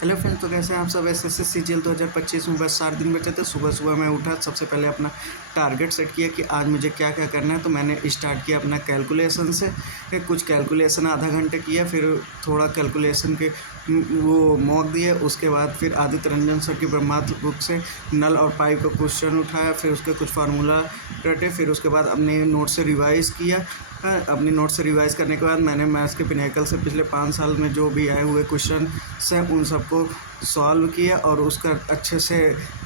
Hello friends, तो कैसे हैं आप सब। एसएससी सीजीएल 2025 में बस 4 दिन बचे थे। सुबह सुबह मैं उठा, सबसे पहले अपना टारगेट सेट किया कि आज मुझे क्या क्या करना है। तो मैंने स्टार्ट किया अपना कैलकुलेशन से। कुछ कैलकुलेशन आधा घंटे किया, फिर थोड़ा कैलकुलेशन के वो मॉक दिए। उसके बाद फिर आदित्य रंजन सर की ब्रह्मास्त्र बुक से नल और पाइप का क्वेश्चन उठाया, फिर उसके कुछ फार्मूला रटे। फिर उसके बाद अपने नोट से रिवाइज़ किया। अपनी नोट से रिवाइज़ करने के बाद मैंने मैथ्स के पिनाकल से पिछले 5 साल में जो भी आए हुए क्वेश्चन से उन सबको सॉल्व किया और उसका अच्छे से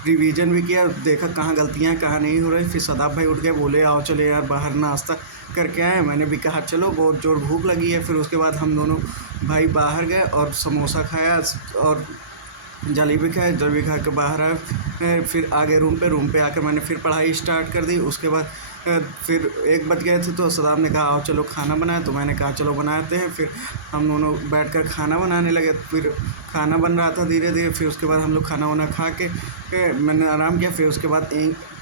रिवीजन भी किया। देखा कहाँ गलतियाँ हैं, कहाँ नहीं हो रही। फिर सदाब भाई उठ गए, बोले आओ चले यार बाहर नाश्ता करके आए। मैंने भी कहा चलो, बहुत जोर भूख लगी है। फिर उसके बाद हम दोनों भाई बाहर गए और समोसा खाया और जलेबी खाए। जलेबी खा के बाहर आए, फिर आगे रूम पे आकर मैंने फिर पढ़ाई स्टार्ट कर दी। उसके बाद फिर 1 बज गए थे तो सदाब ने कहा आओ चलो खाना बनाए। तो मैंने कहा चलो बनाते हैं। फिर हम दोनों बैठकर खाना बनाने लगे। फिर खाना बन रहा था धीरे धीरे। फिर उसके बाद हम लोग खाना वाना खा के मैंने आराम किया। फिर उसके बाद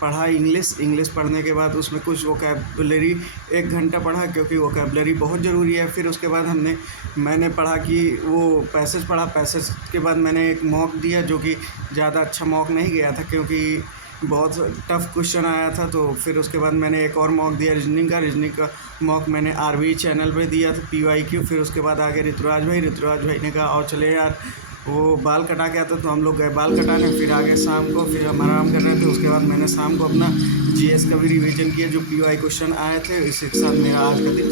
पढ़ा इंग्लिश पढ़ने के बाद उसमें कुछ वोकैबुलरी 1 घंटा पढ़ा, क्योंकि वोकैबुलरी बहुत ज़रूरी है। फिर उसके बाद मैंने पढ़ा कि वो पैसेज पढ़ा। पैसेज के बाद मैंने एक मॉक दिया, जो कि ज़्यादा अच्छा मॉक नहीं गया था क्योंकि बहुत टफ क्वेश्चन आया था। तो फिर उसके बाद मैंने एक और मॉक दिया रीजनिंग का मॉक मैंने आरवी चैनल पे दिया था, PYQ। फिर उसके बाद आगे ऋतुराज भाई ने कहा आओ चले यार, वो बाल कटा के आता। तो हम लोग गए बाल कटाने। फिर आगे शाम को फिर हम आराम कर रहे थे। उसके बाद मैंने शाम को अपना GS का भी रिवीजन किया, जो PY क्वेश्चन आए थे। इसी के साथ मेरा आज का दिन